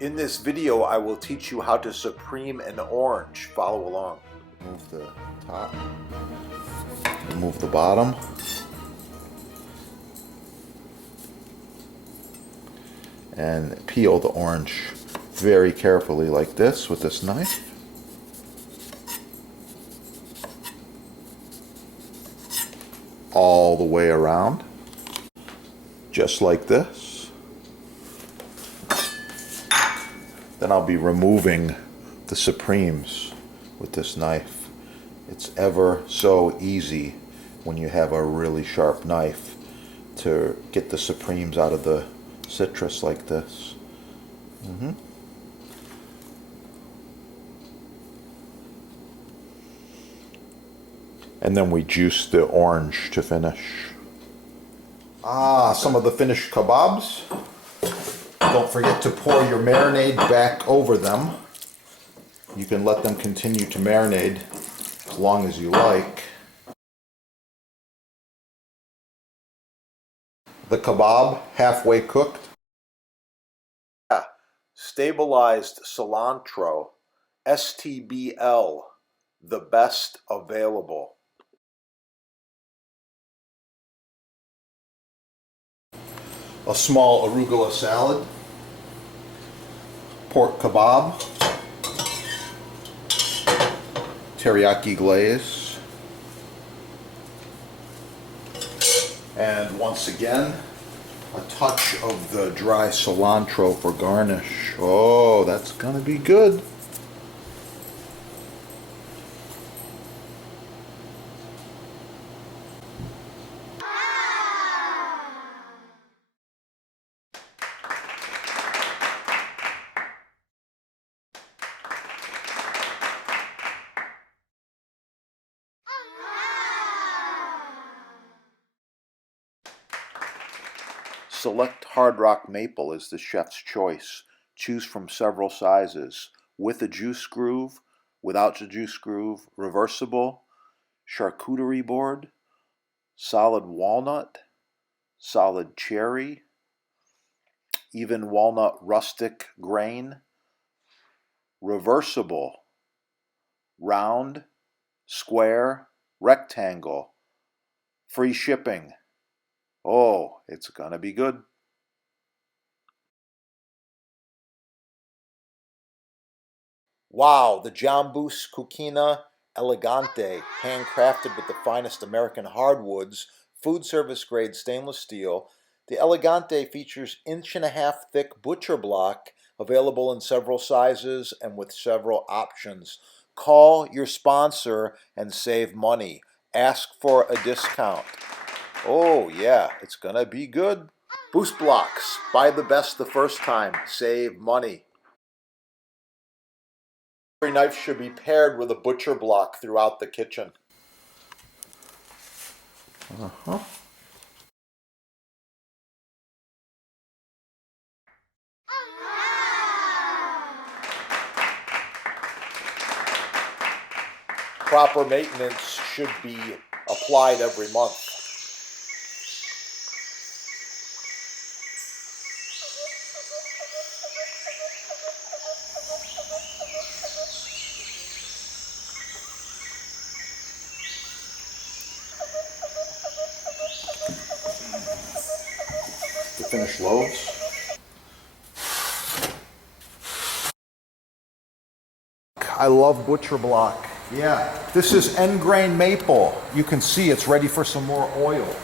In this video, I will teach you how to supreme an orange. Follow along. Remove the top, remove the bottom, and peel the orange very carefully like this with this knife. All the way around, just like this. Then I'll be removing the supremes with this knife. It's ever so easy when you have a really sharp knife to get the supremes out of the citrus like this. And then we juice the orange to finish. Some of the finished kebabs. Don't forget to pour your marinade back over them. You can let them continue to marinate as long as you like. The kebab, halfway cooked. Stabilized cilantro, STBL, the best available. A small arugula salad, pork kebab, teriyaki glaze, and once again, a touch of the dry cilantro for garnish. Oh, that's gonna be good. Select Hard Rock Maple is the chef's choice. Choose from several sizes, with a juice groove, without a juice groove, reversible, charcuterie board, solid walnut, solid cherry, even walnut rustic grain, reversible, round, square, rectangle, free shipping. Oh, it's gonna be good. Wow, the Jambus Cucina Elegante, handcrafted with the finest American hardwoods, food service grade stainless steel. The Elegante features 1.5-inch thick butcher block, available in several sizes and with several options. Call your sponsor and save money. Ask for a discount. Oh yeah, it's gonna be good. Boost blocks. Buy the best the first time. Save money. Every knife should be paired with a butcher block throughout the kitchen. Proper maintenance should be applied every month. The finished loaves. I love butcher block. Yeah, this is end grain maple. You can see it's ready for some more oil.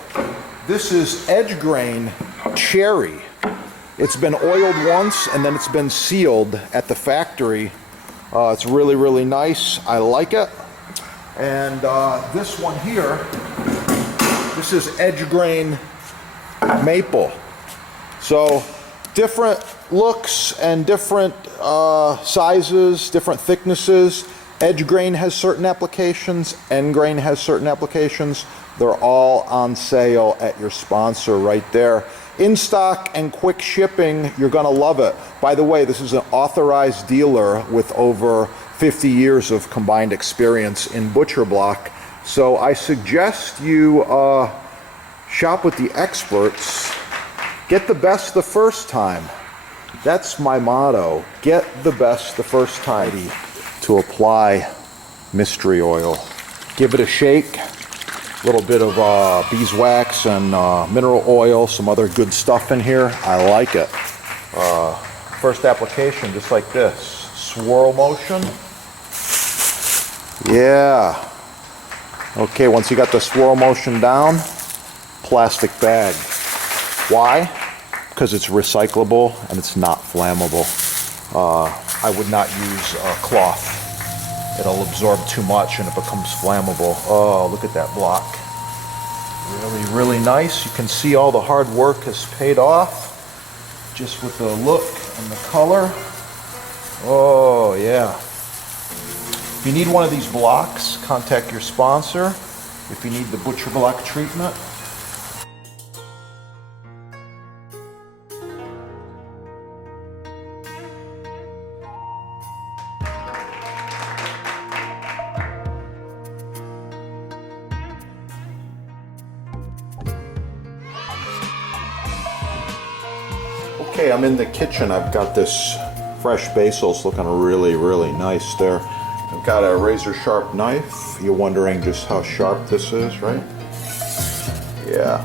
This is edge grain cherry. It's been oiled once and then it's been sealed at the factory. It's really, really nice. I like it. And this one here, this is edge grain maple. So different looks and different sizes, different thicknesses. Edge grain has certain applications, end grain has certain applications. They're all on sale at your sponsor right there. In stock and quick shipping, you're gonna love it. By the way, this is an authorized dealer with over 50 years of combined experience in butcher block. So I suggest you shop with the experts. Get the best the first time. That's my motto. Get the best the first time. To apply mystery oil. Give it a shake. A little bit of beeswax and mineral oil, some other good stuff in here. I like it. First application, just like this. Swirl motion. Yeah. Okay, once you got the swirl motion down, plastic bag. Why? Because it's recyclable and it's not flammable. I would not use cloth. It'll absorb too much and it becomes flammable. Oh, look at that block. Really, really nice. You can see all the hard work has paid off just with the look and the color. Oh, yeah. If you need one of these blocks, contact your sponsor. If you need the butcher block treatment. Okay, I'm in the kitchen. I've got this fresh basil's looking really, really nice there. I've got a razor sharp knife. You're wondering just how sharp this is, right? Yeah.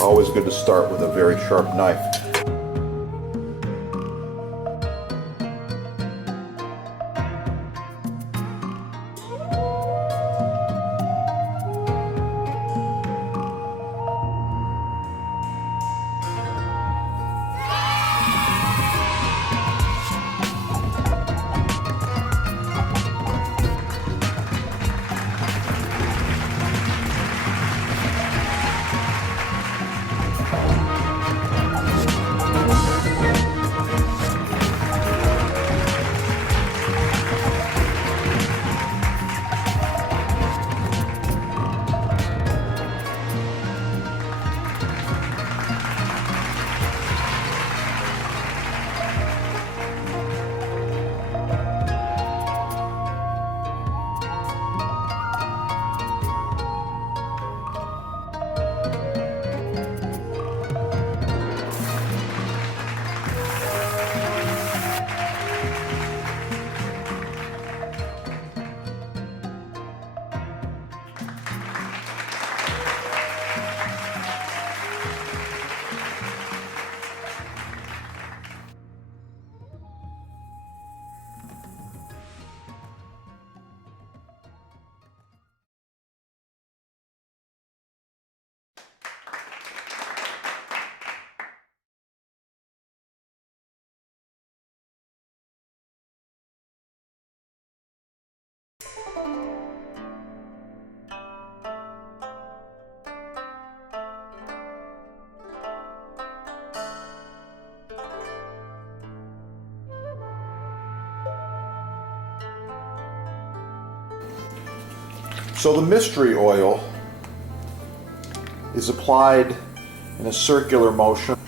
Always good to start with a very sharp knife. So the mystery oil is applied in a circular motion.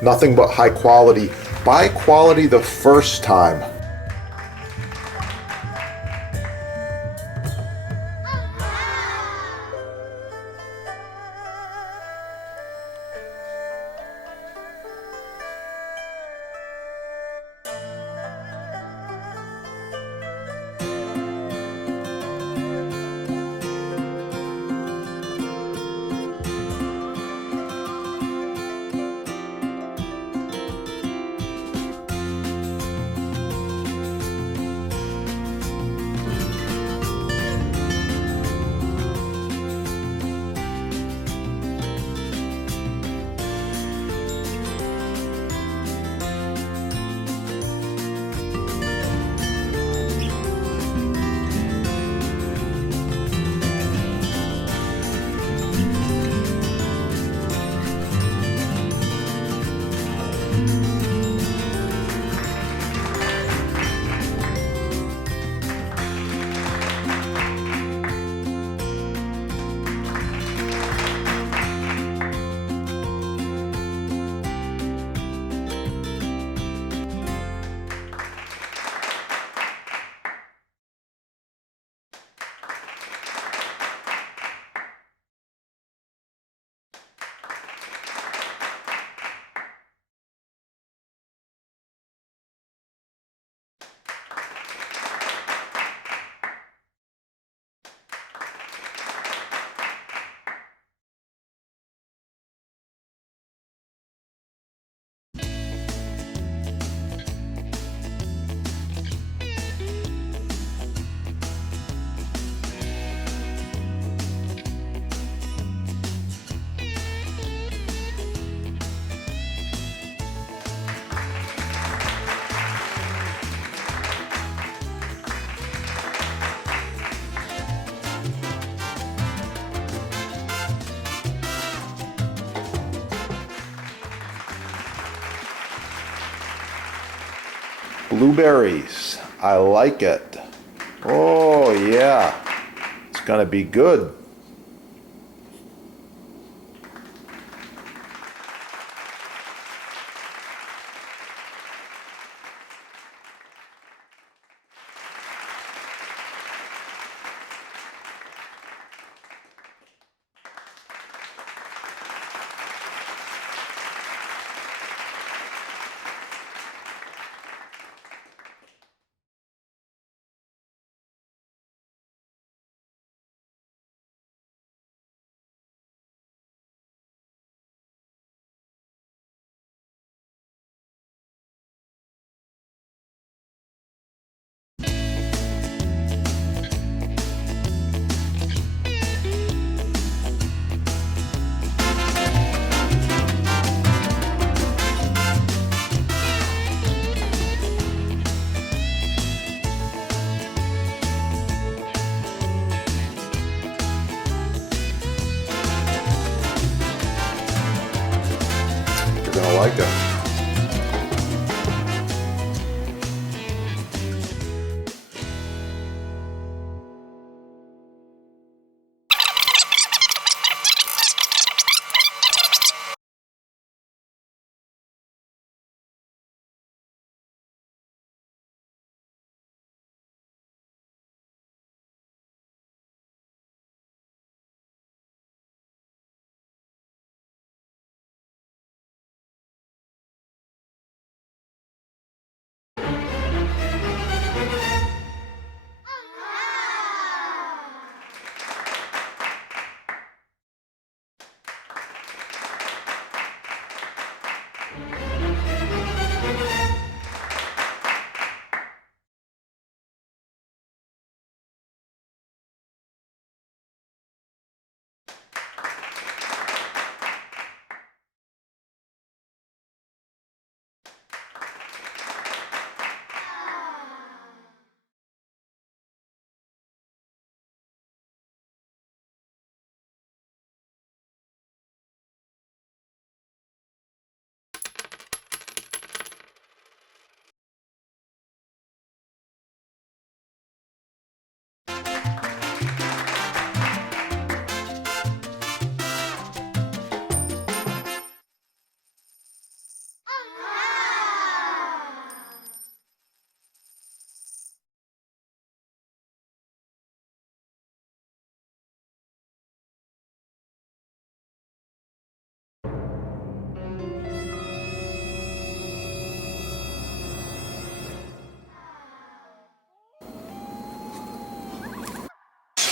Nothing but high quality. Buy quality the first time. Blueberries. I like it. Oh, yeah. It's gonna be good. You're gonna like it.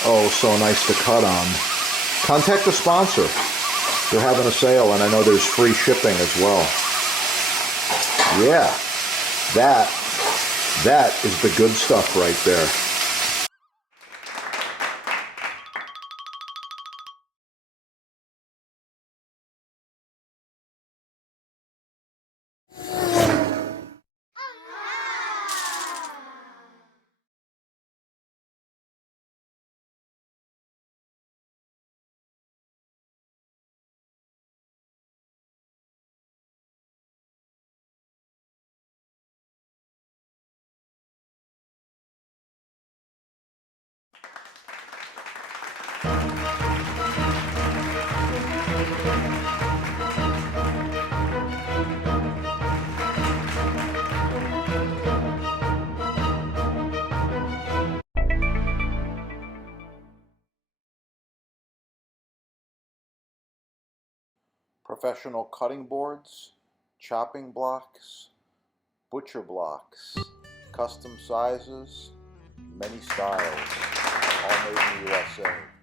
Oh, so nice to cut on. Contact the sponsor. They're having a sale, and I know there's free shipping as well. Yeah, that is the good stuff right there. Professional cutting boards, chopping blocks, butcher blocks, custom sizes, many styles, all made in the USA.